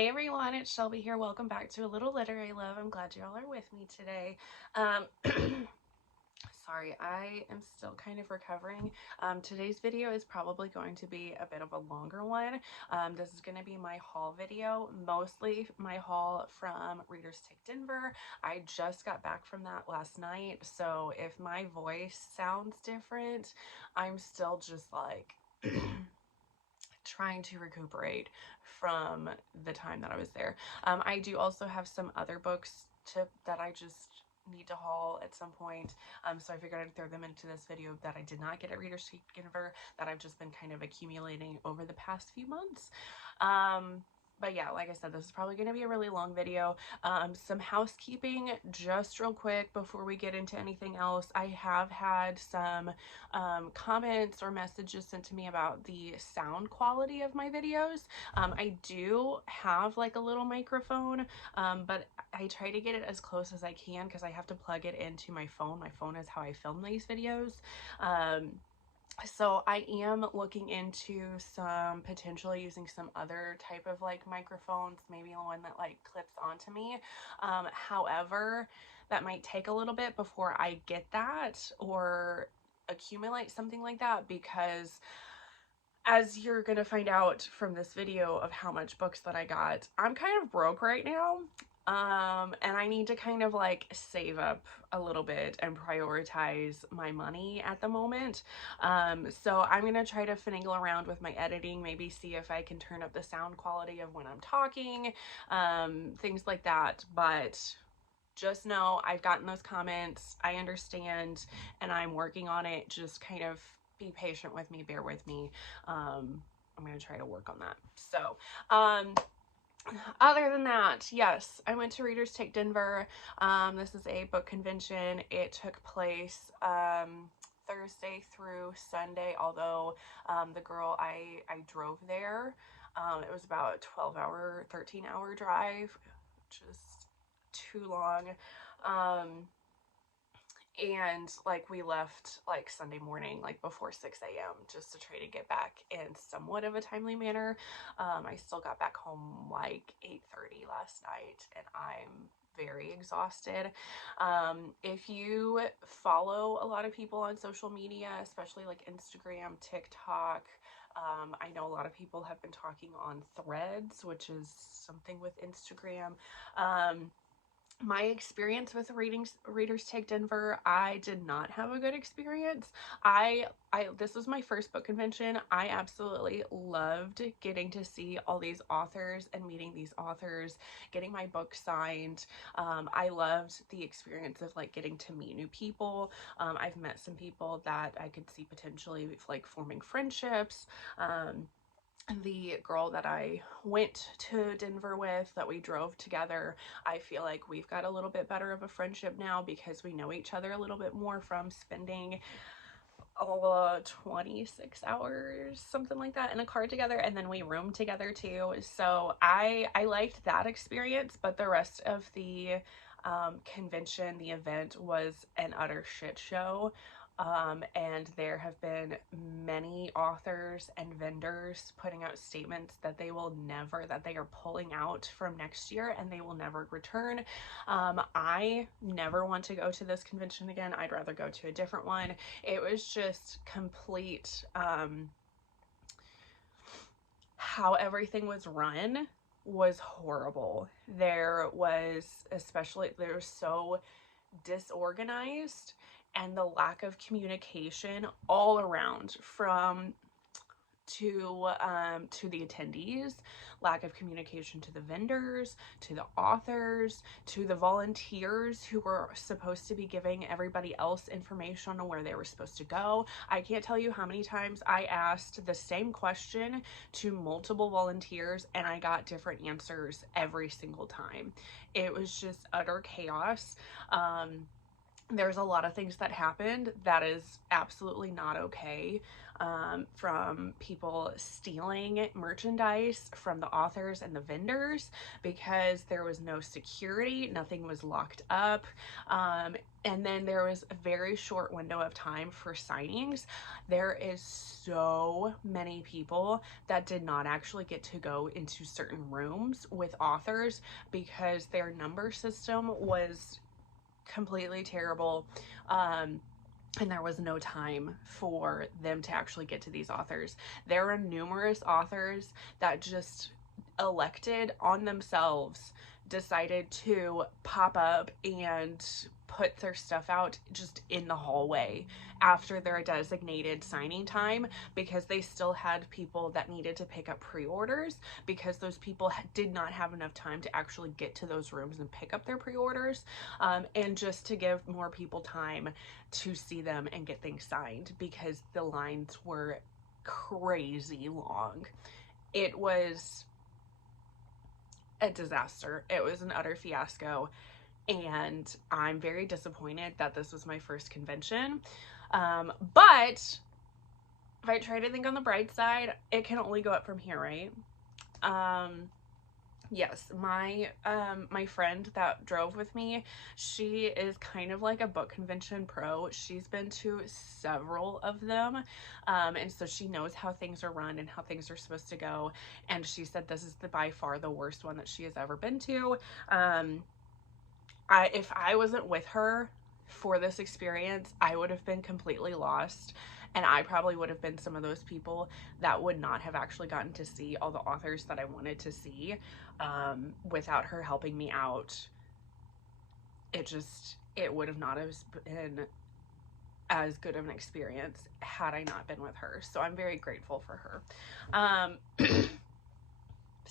Hey everyone, it's Shelby here. Welcome back to A Little Literary Love. I'm glad y'all are with me today. Sorry, I am still kind of recovering. Today's video is probably going to be a bit of a longer one. This is going to be my haul video, mostly my haul from Readers Take Denver. I just got back from that last night, so if my voice sounds different, I'm still just like trying to recuperate from the time that I was there. I do also have some other books that I just need to haul at some point, so I figured I'd throw them into this video that I did not get at Readers Take Denver, that I've just been kind of accumulating over the past few months. But yeah, like I said, this is probably going to be a really long video. Some housekeeping just real quick before we get into anything else. I have had some comments or messages sent to me about the sound quality of my videos. I do have like a little microphone, but I try to get it as close as I can because I have to plug it into my phone. My phone is how I film these videos. So I am looking into potentially using some other type of like microphones, maybe one that like clips onto me. However, that might take a little bit before I get that or accumulate something like that, because as you're gonna find out from this video of how much books that I got, I'm kind of broke right now. And I need to kind of like save up a little bit and prioritize my money at the moment. So I'm gonna try to finagle around with my editing, maybe see if I can turn up the sound quality of when I'm talking, things like that. But just know I've gotten those comments, I understand, and I'm working on it. Just kind of be patient with me, bear with me. I'm gonna try to work on that. So, other than that, yes, I went to Readers Take Denver. This is a book convention. It took place Thursday through Sunday, although the girl I drove there, it was about a 12-hour, 13-hour drive, which is too long. And like we left like Sunday morning, like before 6 a.m. just to try to get back in somewhat of a timely manner. I still got back home like 8:30 last night and I'm very exhausted. If you follow a lot of people on social media, especially like Instagram, TikTok, I know a lot of people have been talking on Threads, which is something with Instagram. My experience with Readers Take Denver, I did not have a good experience. This was my first book convention. I absolutely loved getting to see all these authors and meeting these authors, getting my book signed. I loved the experience of like getting to meet new people. I've met some people that I could see potentially like forming friendships. The girl that I went to Denver with, that we drove together, I feel like we've got a little bit better of a friendship now because we know each other a little bit more from spending 26 hours, something like that, in a car together, and then we roomed together too. So I liked that experience, but the rest of the convention, the event, was an utter shit show. And there have been many authors and vendors putting out statements that they are pulling out from next year and they will never return. I never want to go to this convention again. I'd rather go to a different one. It was just complete, how everything was run was horrible. They were so disorganized, and the lack of communication all around, to the attendees, lack of communication to the vendors, to the authors, to the volunteers who were supposed to be giving everybody else information on where they were supposed to go. I can't tell you how many times I asked the same question to multiple volunteers and I got different answers every single time. It was just utter chaos. there's a lot of things that happened that is absolutely not okay, from people stealing merchandise from the authors and the vendors because there was no security, nothing was locked up, and then there was a very short window of time for signings. There is so many people that did not actually get to go into certain rooms with authors because their number system was completely terrible, and there was no time for them to actually get to these authors. There were numerous authors that just elected on themselves, decided to pop up and put their stuff out just in the hallway after their designated signing time, because they still had people that needed to pick up pre-orders, because those people did not have enough time to actually get to those rooms and pick up their pre-orders, and just to give more people time to see them and get things signed, because the lines were crazy long. It was a disaster. It was an utter fiasco, and I'm very disappointed that this was my first convention. But if I try to think on the bright side, it can only go up from here, right? Yes, my friend that drove with me, she is kind of like a book convention pro. She's been to several of them, and so she knows how things are run and how things are supposed to go, and she said this is by far the worst one that she has ever been to. If I wasn't with her for this experience, I would have been completely lost, and I probably would have been some of those people that would not have actually gotten to see all the authors that I wanted to see, without her helping me out. It would have not have been as good of an experience had I not been with her. So I'm very grateful for her.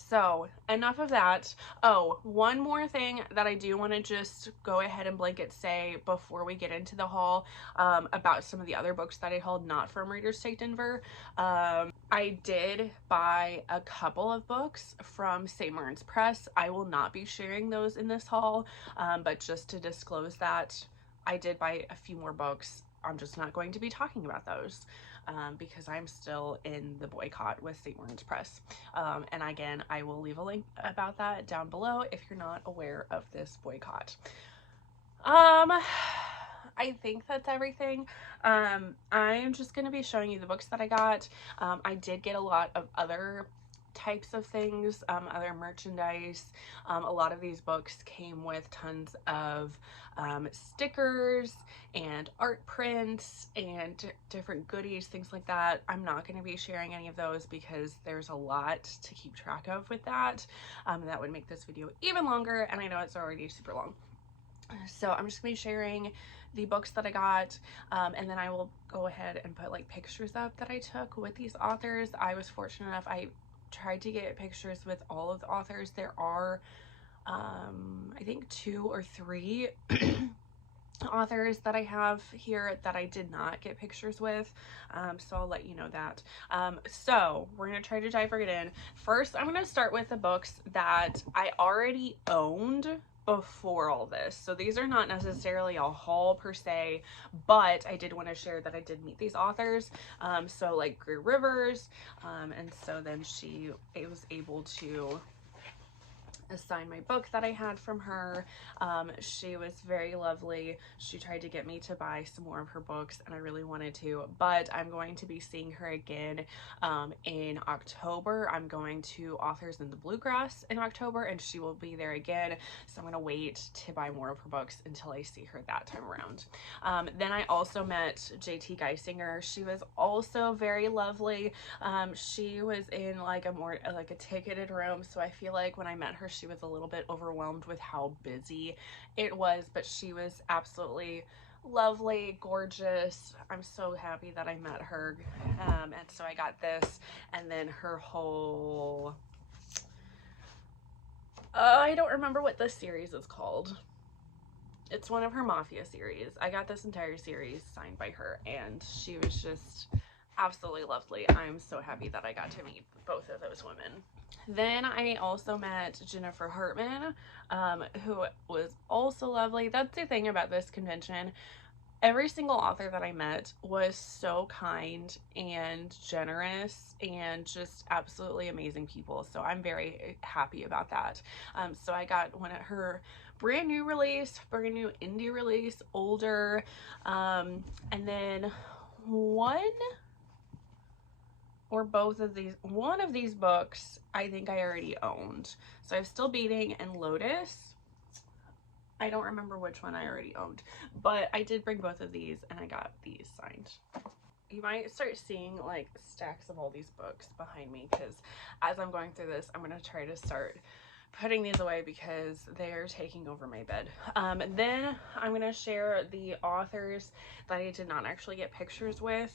So enough of that. Oh, one more thing that I do want to just go ahead and blanket say before we get into the haul, about some of the other books that I hauled, not from Readers Take Denver. I did buy a couple of books from St. Martin's Press. I will not be sharing those in this haul, but just to disclose that I did buy a few more books. I'm just not going to be talking about those, because I'm still in the boycott with St. Martin's Press. And again, I will leave a link about that down below if you're not aware of this boycott. I think that's everything. I'm just going to be showing you the books that I got. I did get a lot of other types of things, other merchandise. A lot of these books came with tons of stickers and art prints and different goodies, things like that. I'm not going to be sharing any of those because there's a lot to keep track of with that. That would make this video even longer, and I know it's already super long. So I'm just going to be sharing the books that I got, and then I will go ahead and put like pictures up that I took with these authors. I was fortunate enough, I tried to get pictures with all of the authors. There are I think 2 or 3 authors that I have here that I did not get pictures with, so I'll let you know that. So we're gonna try to dive right in. First, I'm gonna start with the books that I already owned before all this. So these are not necessarily a haul per se, but I did want to share that I did meet these authors. So like Greer Rivers, and so then she was able to assign my book that I had from her. She was very lovely. She tried to get me to buy some more of her books, and I really wanted to, but I'm going to be seeing her again in October. I'm going to Authors in the Bluegrass in October, and she will be there again, so I'm going to wait to buy more of her books until I see her that time around. Then I also met JT Geisinger. She was also very lovely. She was in like a ticketed room, so I feel like when I met her, she was a little bit overwhelmed with how busy it was, but she was absolutely lovely, gorgeous. I'm so happy that I met her. And so I got this, and then her whole, I don't remember what this series is called. It's one of her Mafia series. I got this entire series signed by her, and she was just absolutely lovely. I'm so happy that I got to meet both of those women. Then I also met Jennifer Hartman, who was also lovely. That's the thing about this convention. Every single author that I met was so kind and generous and just absolutely amazing people. So I'm very happy about that. So I got one at her brand new indie release, Older, and then one of these books I think I already owned. So I have Still Beating and Lotus. I don't remember which one I already owned, but I did bring both of these and I got these signed. You might start seeing like stacks of all these books behind me because as I'm going through this, I'm going to try to start putting these away because they're taking over my bed. Then I'm going to share the authors that I did not actually get pictures with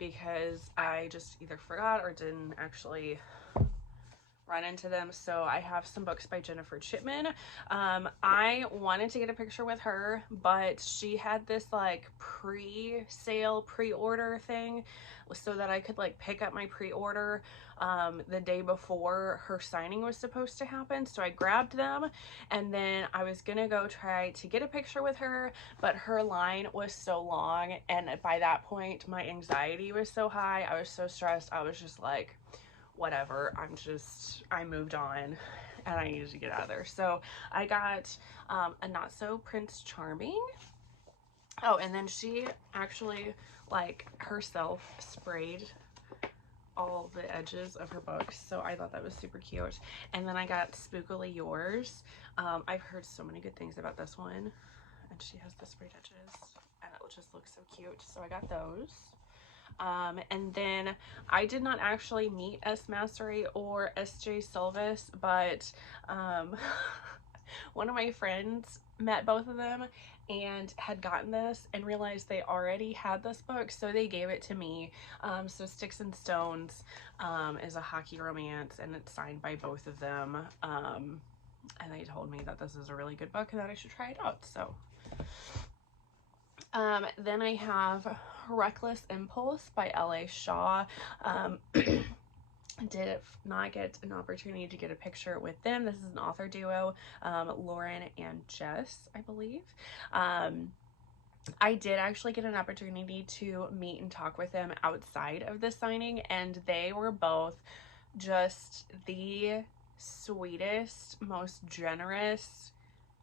because I just either forgot or didn't actually run into them. So I have some books by Jennifer Chipman. I wanted to get a picture with her, but she had this like pre-sale pre-order thing so that I could like pick up my pre-order the day before her signing was supposed to happen. So I grabbed them and then I was gonna go try to get a picture with her, but her line was so long and by that point my anxiety was so high. I was so stressed. I was just like, whatever, I moved on and I needed to get out of there. So I got a Not So Prince Charming. Oh, and then she actually like herself sprayed all the edges of her books, so I thought that was super cute. And then I got Spookily Yours. I've heard so many good things about this one, and she has the sprayed edges and it just looks so cute, so I got those. And then I did not actually meet S. Mastery or S.J. Silvis, but one of my friends met both of them and had gotten this and realized they already had this book, so they gave it to me. So Sticks and Stones is a hockey romance and it's signed by both of them. And they told me that this is a really good book and that I should try it out. So then I have Reckless Impulse by L.A. Shaw. Did not get an opportunity to get a picture with them. This is an author duo, Lauren and Jess, I believe. I did actually get an opportunity to meet and talk with them outside of the signing, and they were both just the sweetest, most generous,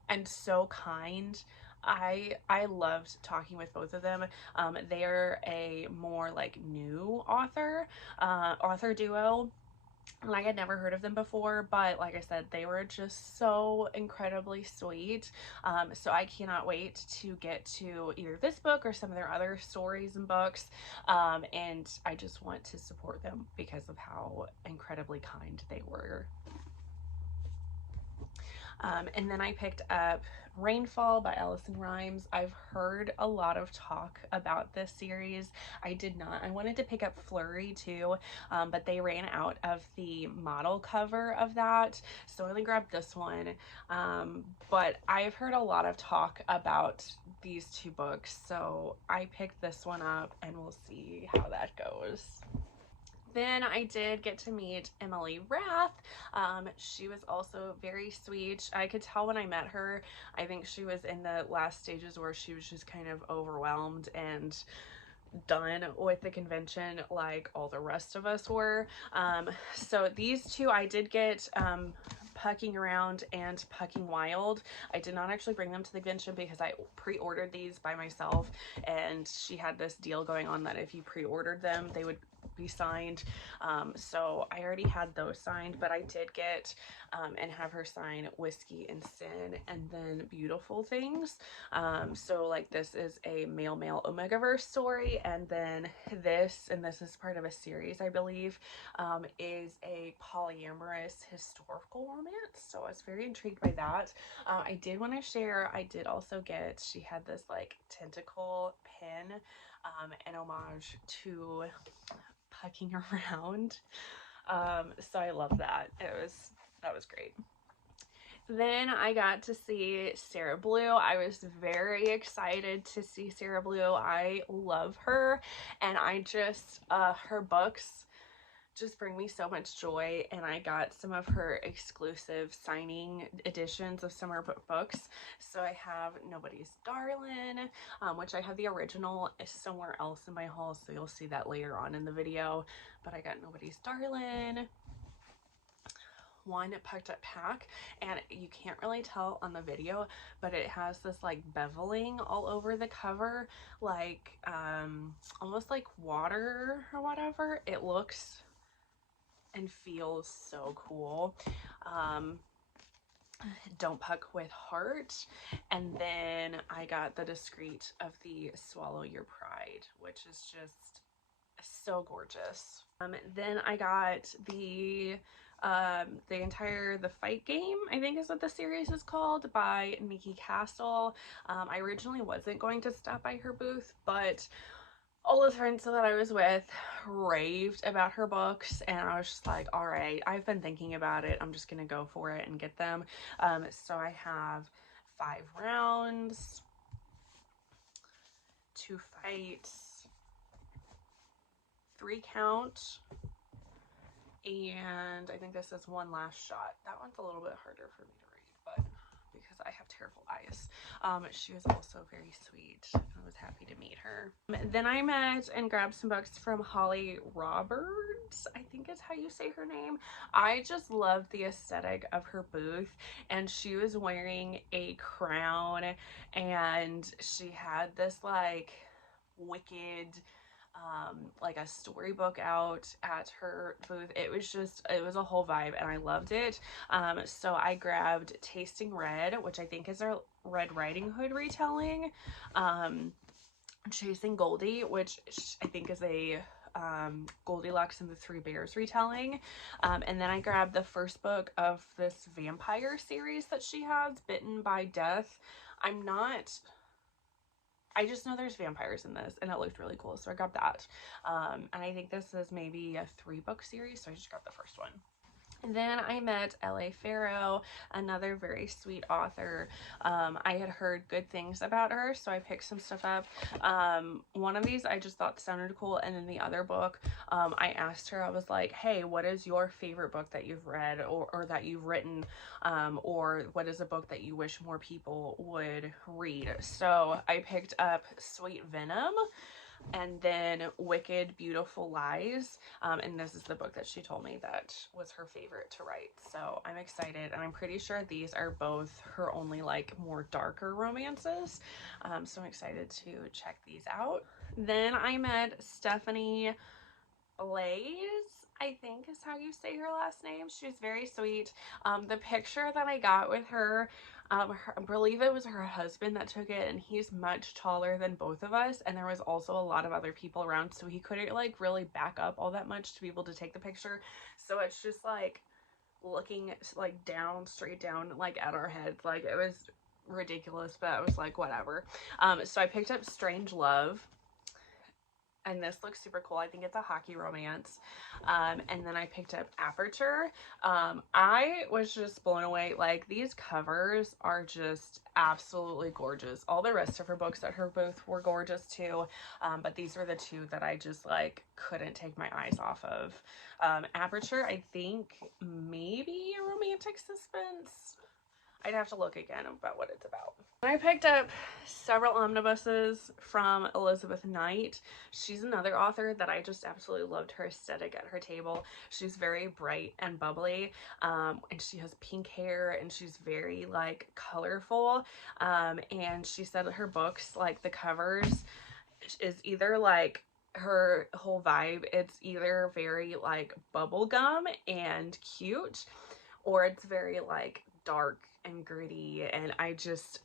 and so kind. I loved talking with both of them. They're a more like new author duo. And I had never heard of them before, but like I said, they were just so incredibly sweet. So I cannot wait to get to either this book or some of their other stories and books. And I just want to support them because of how incredibly kind they were. And then I picked up Rainfall by Alison Rimes. I've heard a lot of talk about this series. I did not. I wanted to pick up Flurry too, but they ran out of the model cover of that, so I only grabbed this one. But I've heard a lot of talk about these two books, so I picked this one up and we'll see how that goes. Then I did get to meet Emily Rath. She was also very sweet. I could tell when I met her, I think she was in the last stages where she was just kind of overwhelmed and done with the convention like all the rest of us were. So these two I did get Pucking Around and Pucking Wild. I did not actually bring them to the convention because I pre-ordered these by myself, and she had this deal going on that if you pre-ordered them they would be signed. So I already had those signed, but I did get and have her sign Whiskey and Sin and then Beautiful Things. So like this is a male Omegaverse story, and then this is part of a series I believe, is a polyamorous historical romance. So I was very intrigued by that. I did want to share, I did also get, she had this like tentacle pin, an homage to Pucking Around. So I love that. That was great. Then I got to see Sarah Blue. I was very excited to see Sarah Blue. I love her, and I just, her books just bring me so much joy, and I got some of her exclusive signing editions of some of her books. So I have Nobody's Darling, which I have the original somewhere else in my haul, so you'll see that later on in the video. But I got Nobody's Darling, one Pucked Up Pack, and you can't really tell on the video, but it has this like beveling all over the cover, like almost like water or whatever. It looks and feels so cool. Don't Puck with Heart. And then I got the Discreet of the Swallow Your Pride, which is just so gorgeous. Then I got the Fight Game, I think is what the series is called, by Nikki Castle. I originally wasn't going to stop by her booth, but all the friends that I was with raved about her books, and I was just like, all right, I've been thinking about it. I'm just gonna go for it and get them. So I have 5 Rounds, 2 Fights, 3 Count, and I think this is 1 Last Shot. That one's a little bit harder for me to read, but because I have terrible eyes. She was also very sweet. I was happy to meet her. Then I met and grabbed some books from Holly Roberts, I think is how you say her name. I just loved the aesthetic of her booth, and she was wearing a crown, and she had this like wicked like a storybook out at her booth. It was a whole vibe, and I loved it. So I grabbed Tasting Red, which I think is a Red Riding Hood retelling, Chasing Goldie, which I think is a Goldilocks and the Three Bears retelling, and then I grabbed the first book of this vampire series that she has, Bitten by Death. I just know there's vampires in this, and it looked really cool, so I grabbed that. And I think this is maybe a 3-book series, so I just grabbed the first one. And then I met L.A. Pharaoh, another very sweet author. I had heard good things about her, so I picked some stuff up. One of these I just thought sounded cool, and then the other book, I asked her, I was like, hey, what is your favorite book that you've read or that you've written, or what is a book that you wish more people would read? So I picked up Sweet Venom, and then Wicked Beautiful Lies, and this is the book that she told me that was her favorite to write. So I'm excited, and I'm pretty sure these are both her only like more darker romances, so I'm excited to check these out. Then I met Stephanie Blaze, I think is how you say her last name. She was very sweet. The picture that I got with her, I believe it was her husband that took it, and he's much taller than both of us, and there was also a lot of other people around, so he couldn't like really back up all that much to be able to take the picture. So it's just like looking like down, straight down, like at our heads. Like it was ridiculous, but I was like, whatever. So I picked up Strange Love, and this looks super cool. I think it's a hockey romance. And then I picked up Aperture. I was just blown away. Like, these covers are just absolutely gorgeous. All the rest of her books at her booth were gorgeous too, but these were the 2 that I just like couldn't take my eyes off of. Aperture, I think maybe a romantic suspense. I'd have to look again about what it's about. I picked up several omnibuses from Elizabeth Knight. She's another author that I just absolutely loved her aesthetic at her table. She's very bright and bubbly, and she has pink hair, and she's very like colorful, and she said that her books, like the covers, is either like her whole vibe, it's either very like bubblegum and cute, or it's very like dark and gritty, and I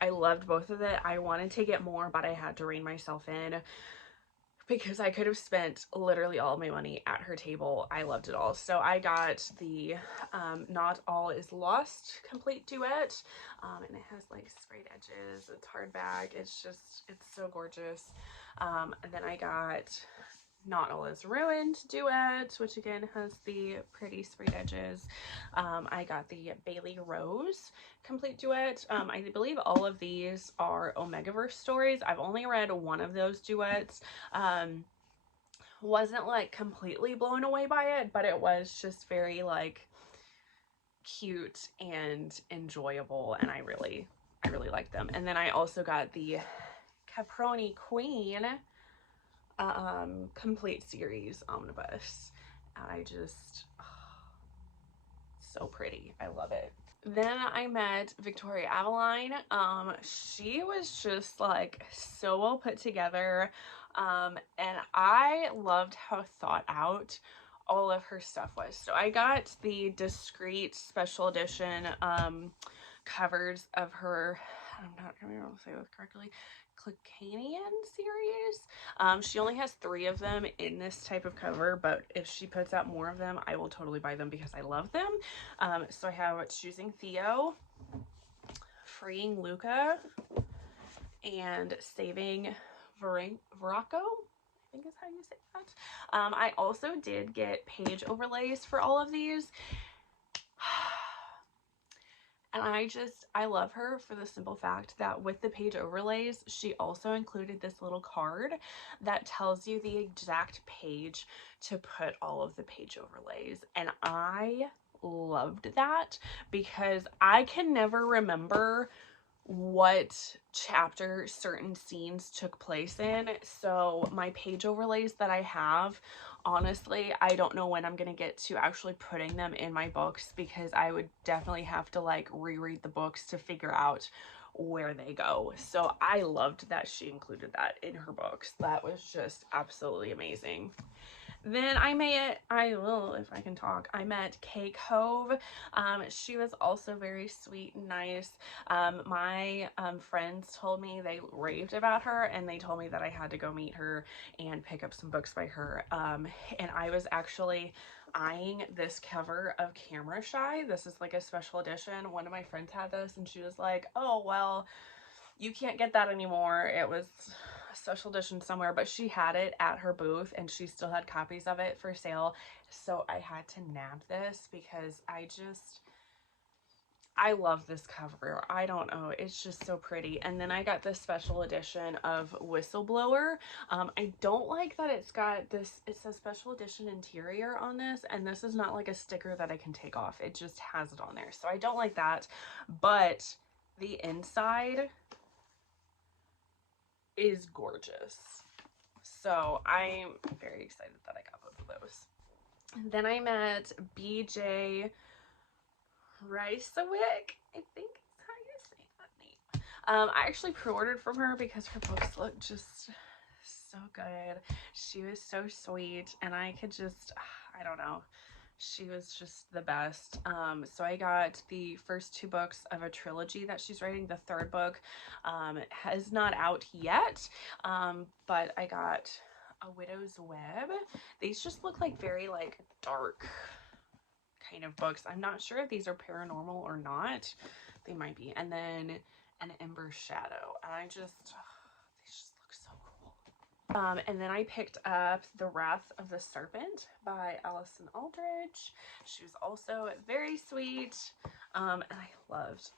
loved both of it. I wanted to get more, but I had to rein myself in because I could have spent literally all of my money at her table. I loved it all. So I got the Not All Is Lost complete duet, and it has like sprayed edges. It's hardback. It's so gorgeous. And then I got Not All Is Ruined duet, which again has the pretty sprayed edges. I got the Bailey Rose complete duet. I believe all of these are Omegaverse stories. I've only read one of those duets. Wasn't like completely blown away by it, but it was just very like cute and enjoyable, and I really liked them. And then I also got the Caproni Queen complete series omnibus. I just, so pretty. I love it. Then I met Victoria Avaline. She was just like so well put together. And I loved how thought out all of her stuff was. So I got the discreet special edition covers of her, I'm not gonna be able to say this correctly, Clickanian series. She only has 3 of them in this type of cover, but if she puts out more of them, I will totally buy them because I love them. So I have Choosing Theo, Freeing Luca, and Saving Veraco, I think is how you say that. I also did get page overlays for all of these. And I love her for the simple fact that with the page overlays, she also included this little card that tells you the exact page to put all of the page overlays. And I loved that because I can never remember what chapter certain scenes took place in. So my page overlays that I have, honestly, I don't know when I'm gonna get to actually putting them in my books because I would definitely have to like reread the books to figure out where they go. So I loved that she included that in her books. That was just absolutely amazing. Then I met Cove. She was also very sweet and nice. My friends told me they raved about her, and they told me that I had to go meet her and pick up some books by her. And I was actually eyeing this cover of Camera Shy. This is like a special edition. One of my friends had this, and she was like, oh, well, you can't get that anymore. It was special edition somewhere, but she had it at her booth and she still had copies of it for sale. So I had to nab this because I love this cover. I don't know, it's just so pretty. And then I got this special edition of Whistleblower. I don't like that it's got this, it says special edition interior on this, and this is not like a sticker that I can take off. It just has it on there. So I don't like that, but the inside is gorgeous. So I'm very excited that I got both of those. And then I met BJ Reiswick, I think is how you say that name. I actually pre-ordered from her because her books look just so good. She was so sweet, and I could just, I don't know, she was just the best. So I got the first 2 books of a trilogy that she's writing. The 3rd book is not out yet, but I got A Widow's Web. These just look like very like dark kind of books. I'm not sure if these are paranormal or not. They might be. And then An Ember Shadow. And I just, these just look so cool. And then I picked up The Wrath of the Serpent by Alison Aldridge. She was also very sweet. And I loved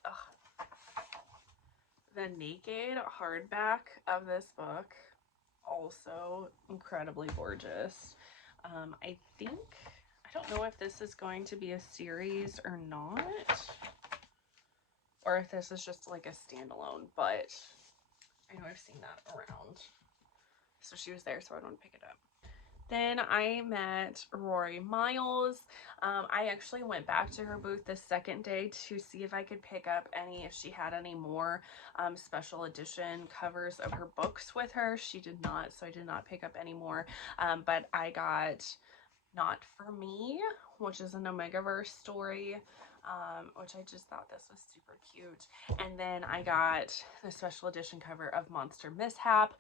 the naked hardback of this book. Also incredibly gorgeous. I don't know if this is going to be a series or not, or if this is just like a standalone, but I know I've seen that around. So she was there, so I want to pick it up. Then I met Rory Miles. I actually went back to her booth the second day to see if I could pick up if she had any more special edition covers of her books with her. She did not, so I did not pick up any more. But I got Not For Me, which is an Omegaverse story, which I just thought this was super cute. And then I got the special edition cover of Monster Mishap.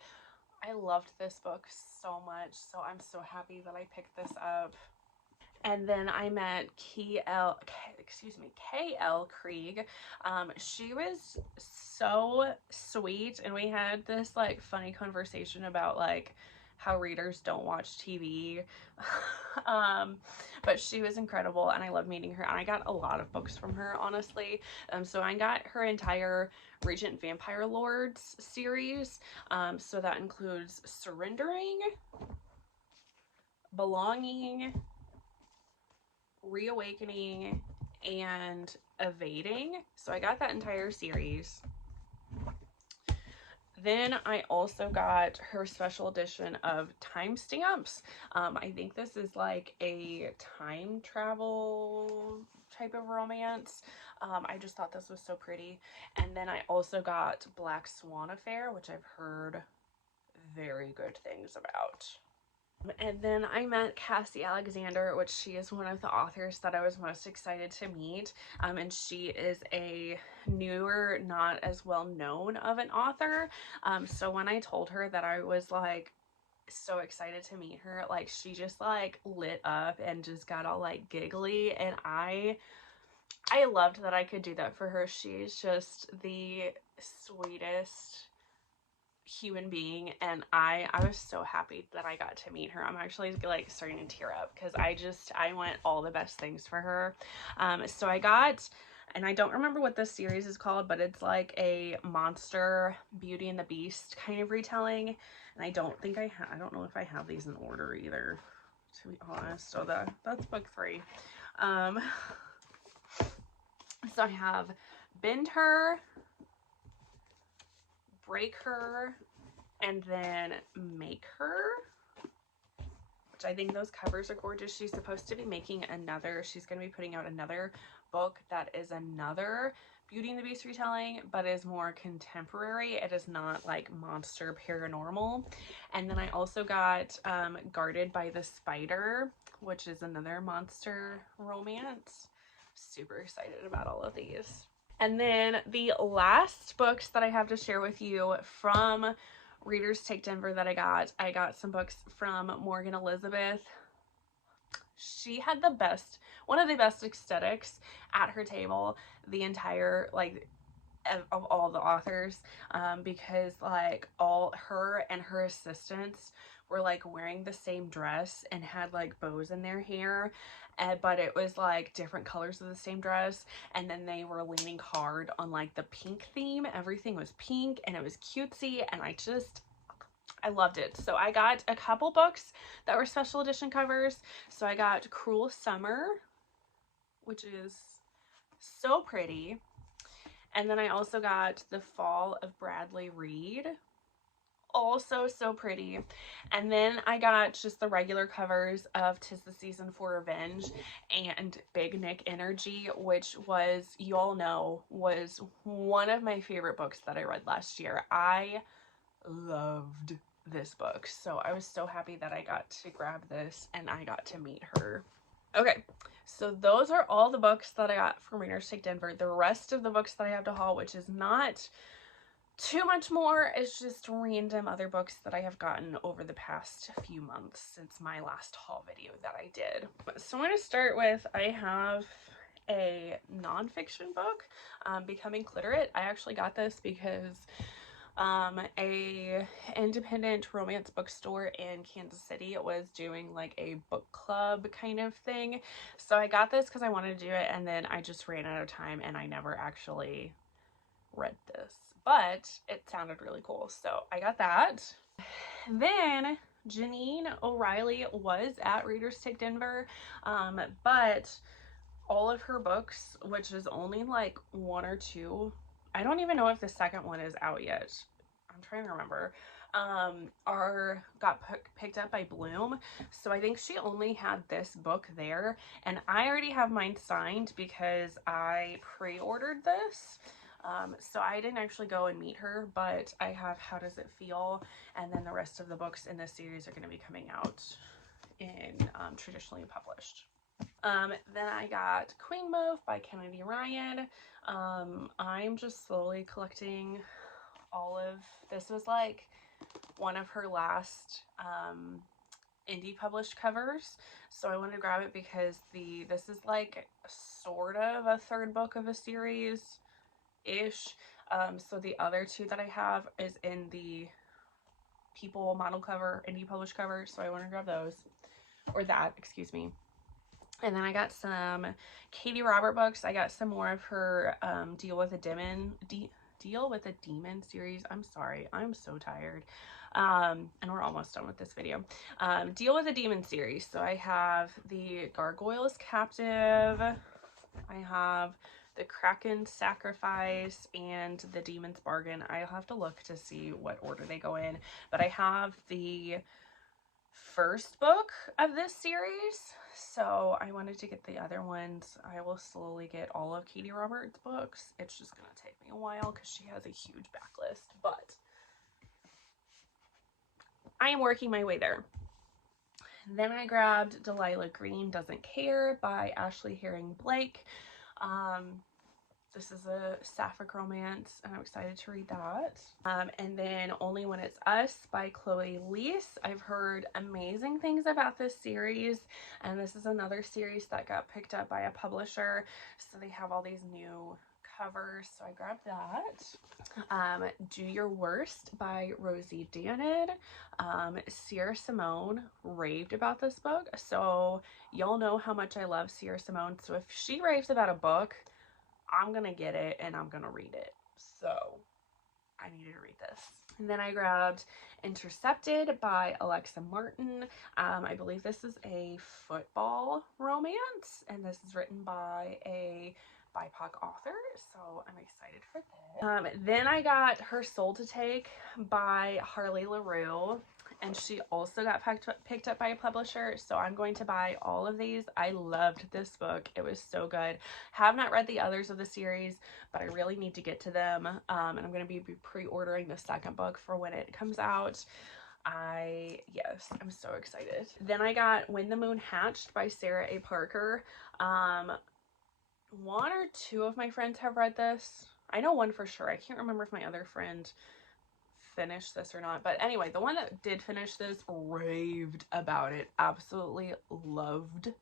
I loved this book so much, so I'm so happy that I picked this up. And then I met KL Krieg. She was so sweet, and we had this like funny conversation about like how readers don't watch TV. But she was incredible, and I love meeting her, and I got a lot of books from her, honestly. So I got her entire Regent Vampire Lords series. So that includes Surrendering, Belonging, Reawakening, and Evading. So I got that entire series. Then I also got her special edition of Timestamps. I think this is like a time travel type of romance. I just thought this was so pretty. And then I also got Black Swan Affair, which I've heard very good things about. And then I met Cassie Alexander, which she is one of the authors that I was most excited to meet. And she is a newer, not as well known of an author. So when I told her that I was like so excited to meet her, like she just like lit up and just got all like giggly, and I loved that I could do that for her. She's just the sweetest human being, and I was so happy that I got to meet her. I'm actually like starting to tear up because I want all the best things for her. So I got, and I don't remember what this series is called, but it's like a monster Beauty and the Beast kind of retelling, and I don't think I don't know if I have these in order either, to be honest. So that's book 3. So I have Bend Her, Break Her, and then Make Her, which I think those covers are gorgeous. She's supposed to be making she's going to be putting out another book that is another Beauty and the Beast retelling, but is more contemporary. It is not like monster paranormal. And then I also got Guarded by the Spider, which is another monster romance. Super excited about all of these. And then the last books that I have to share with you from Readers Take Denver that I got some books from Morgan Elizabeth. She had one of the best aesthetics at her table, the entire, like, of all the authors, because like all her and her assistants were like wearing the same dress and had like bows in their hair, but it was like different colors of the same dress, and then they were leaning hard on like the pink theme. Everything was pink and it was cutesy, and I loved it. So I got a couple books that were special edition covers. So I got Cruel Summer, which is so pretty. And then I also got The Fall of Bradley Reed, also so pretty. And then I got just the regular covers of 'Tis the Season for Revenge and Big Nick Energy, which was, you all know, was one of my favorite books that I read last year. I loved this book, so I was so happy that I got to grab this and I got to meet her. Okay, so those are all the books that I got from Readers Take Denver. The rest of the books that I have to haul, which is not too much more, is just random other books that I have gotten over the past few months since my last haul video that I did. So I'm going to start with, I have a nonfiction book, Becoming Cliterate. I actually got this because a independent romance bookstore in Kansas City was doing like a book club kind of thing. So I got this because I wanted to do it, and then I just ran out of time and I never actually read this, but it sounded really cool, so I got that. Then Janine OReilly was at Readers Take Denver, but all of her books, which is only like 1 or 2, I don't even know if the second one is out yet, I'm trying to remember, got picked up by Bloom. So I think she only had this book there, and I already have mine signed because I pre-ordered this. So I didn't actually go and meet her, but I have How Does It Feel, and then the rest of the books in this series are going to be coming out in traditionally published. Then I got Queen Move by Kennedy Ryan. I'm just slowly collecting all of, this was like one of her last indie published covers, so I wanted to grab it because this is like sort of a third book of a series ish. So the other 2 that I have is in the People model cover, indie published cover, so I want to grab those, or that, excuse me. And then I got some Katie Robert books. I got some more of her Deal with a Demon series. I'm sorry, I'm so tired. And we're almost done with this video. Deal with a Demon series. So I have the Gargoyles Captive, I have the Kraken Sacrifice, and the Demon's Bargain. I'll have to look to see what order they go in, but I have the first book of this series, so I wanted to get the other ones. I will slowly get all of Katie Roberts' books. It's just gonna take me a while because she has a huge backlist, but I am working my way there. Then I grabbed Delila Green Doesn't Care by Ashley Herring Blake. This is a sapphic romance, and I'm excited to read that. And then Only When It's Us by Chloe Leese. I've heard amazing things about this series, and this is another series that got picked up by a publisher, so they have all these new covers, so I grabbed that. Do Your Worst by Rosie Danid. Sierra Simone raved about this book, so y'all know how much I love Sierra Simone, so if she raves about a book, I'm gonna get it and I'm gonna read it. So I needed to read this. And then I grabbed Intercepted by Alexa Martin. I believe this is a football romance, and this is written by a BIPOC author, so I'm excited for this. Then I got Her Soul to Take by Harley LaRue, and she also got picked up by a publisher, so I'm going to buy all of these. I loved this book. It was so good. Have not read the others of the series, but I really need to get to them, and I'm going to be pre-ordering the second book for when it comes out. Yes, I'm so excited. Then I got When the Moon Hatched by Sarah A. Parker. One or two of my friends have read this. I know one for sure. I can't remember if my other friend finished this or not, but anyway, the one that did finish this raved about it, absolutely loved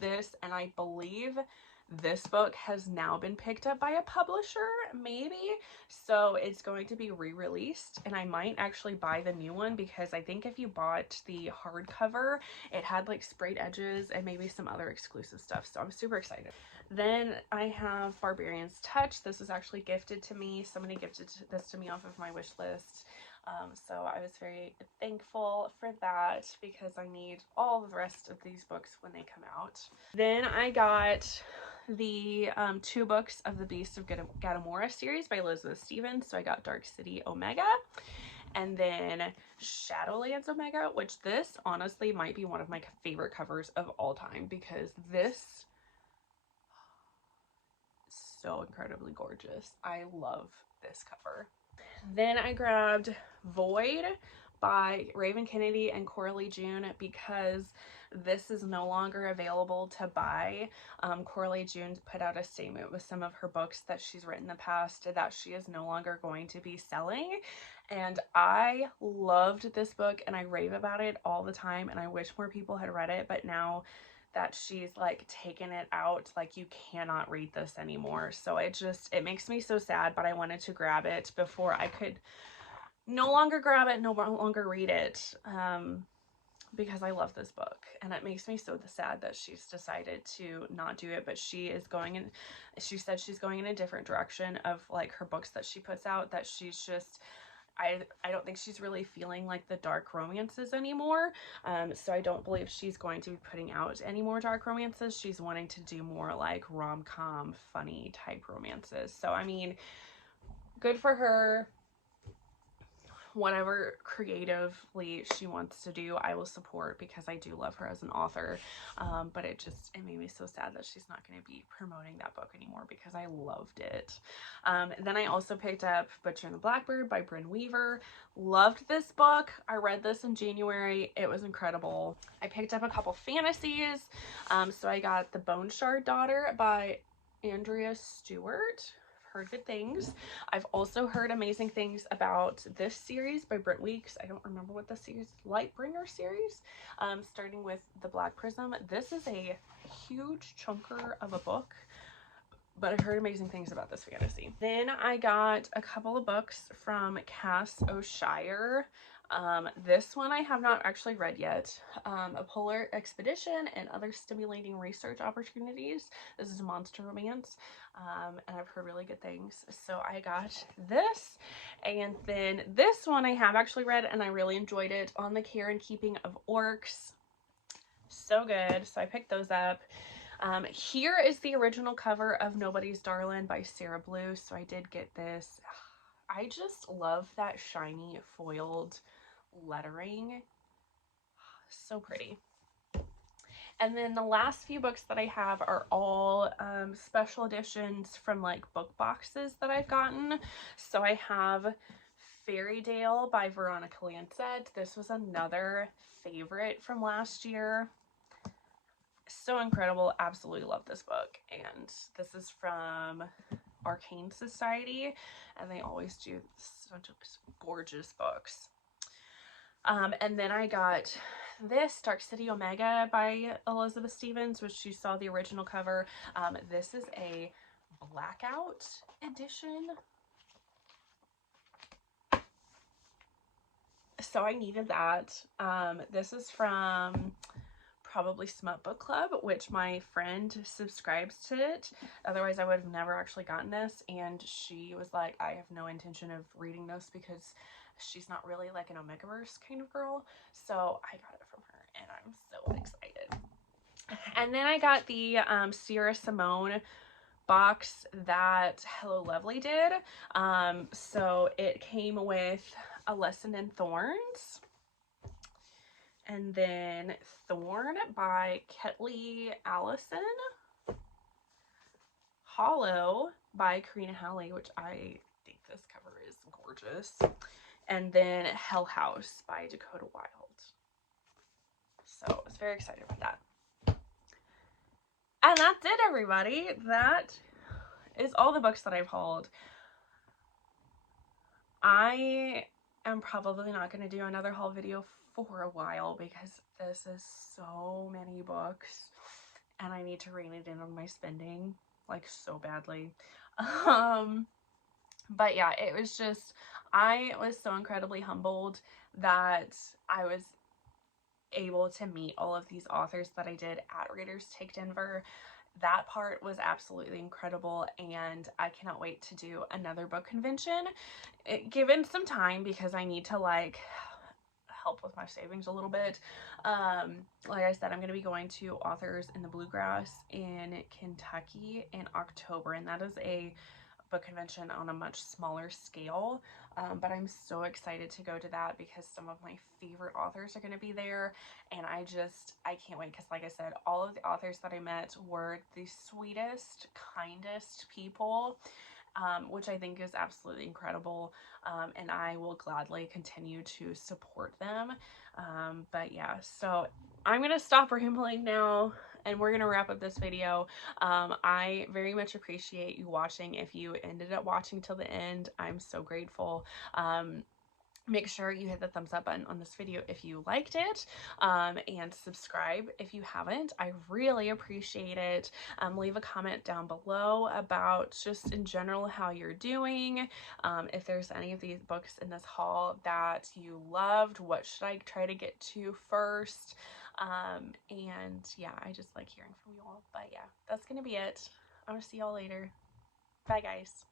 this, and I believe this book has now been picked up by a publisher, maybe, so it's going to be re-released, and I might actually buy the new one, because I think if you bought the hardcover, it had like sprayed edges and maybe some other exclusive stuff, so I'm super excited. Then I have Barbarians Touch. This was actually gifted to me. Somebody gifted this to me off of my wish list. So I was very thankful for that, because I need all the rest of these books when they come out. Then I got the 2 books of the Beast of Gatamora series by Elizabeth Stevens. So I got Dark City Omega, and then Shadowlands Omega, which this honestly might be one of my favorite covers of all time, because this is so incredibly gorgeous. I love this cover. Then I grabbed Void by Raven Kennedy and Coralie June, because this is no longer available to buy. Coralie June put out a statement with some of her books that she's written in the past that she is no longer going to be selling, and I loved this book and I rave about it all the time, and I wish more people had read it, but now that she's like taken it out, like you cannot read this anymore, so it makes me so sad, but I wanted to grab it before I could no longer grab it, no longer read it, because I love this book, and it makes me so sad that she's decided to not do it, but she said she's going in a different direction of like her books that she puts out, that she's just, I don't think she's really feeling like the dark romances anymore, so I don't believe she's going to be putting out any more dark romances. She's wanting to do more like rom-com funny type romances, so I mean, good for her. Whatever creatively she wants to do, I will support, because I do love her as an author, but it made me so sad that she's not going to be promoting that book anymore, because I loved it. Then I also picked up Butcher and the Blackbird by Brynne Weaver. Loved this book. I read this in January. It was incredible. I picked up a couple fantasies, so I got The Bone Shard Daughter by Andrea Stewart. Heard good things. I've also heard amazing things about this series by Brent Weeks. I don't remember what the series, Lightbringer series, starting with The Black Prism. This is a huge chunker of a book, but I heard amazing things about this fantasy. Then I got a couple of books from Cass O'Shire. This one I have not actually read yet. A Polar Expedition and Other Stimulating Research Opportunities. This is a monster romance, and I've heard really good things. So I got this, and then this one I have actually read, and I really enjoyed it. On the Care and Keeping of Orcs. So good. So I picked those up. Here is the original cover of Nobody's Darling by Sarah Blue. So I did get this. I just love that shiny foiled lettering. So pretty. And then the last few books that I have are all special editions from like book boxes that I've gotten. So I have Fairytale by Veronica Lancet. This was another favorite from last year. So incredible. Absolutely love this book. And this is from Arcane Society, and they always do such gorgeous books. And then I got this, Dark City Omega by Elizabeth Stevens, which you saw the original cover. This is a blackout edition. So I needed that. This is from probably Smut Book Club, which my friend subscribes to it. Otherwise I would have never actually gotten this, and she was like, I have no intention of reading this because she's not really like an Omegaverse kind of girl. So I got it from her, and I'm so excited. And then I got the Sierra Simone box that Hello Lovely did. So it came with A Lesson in Thorns, and then Thorn by Ketley Allison, Hollow by Karina Halley, which I think this cover is gorgeous, and then Hell House by Dakota Wild. So I was very excited about that. And that's it, everybody. That is all the books that I've hauled. I am probably not going to do another haul video for a while because this is so many books and I need to rein it in on my spending like so badly. But yeah, it was just, I was so incredibly humbled that I was able to meet all of these authors that I did at Readers Take Denver. That part was absolutely incredible, and I cannot wait to do another book convention, given some time, because I need to like help with my savings a little bit. Like I said, I'm going to be going to Authors in the Bluegrass in Kentucky in October, and that is a book convention on a much smaller scale, but I'm so excited to go to that because some of my favorite authors are going to be there, and I can't wait, because like I said, all of the authors that I met were the sweetest, kindest people, which I think is absolutely incredible, and I will gladly continue to support them. But yeah, so I'm gonna stop rambling now, and we're gonna wrap up this video. I very much appreciate you watching. If you ended up watching till the end, I'm so grateful. Make sure you hit the thumbs up button on this video if you liked it, and subscribe if you haven't. I really appreciate it. Leave a comment down below about just in general how you're doing. If there's any of these books in this haul that you loved, what should I try to get to first? And yeah, I just like hearing from you all. But yeah, that's gonna be it. I'm gonna see y'all later. Bye, guys.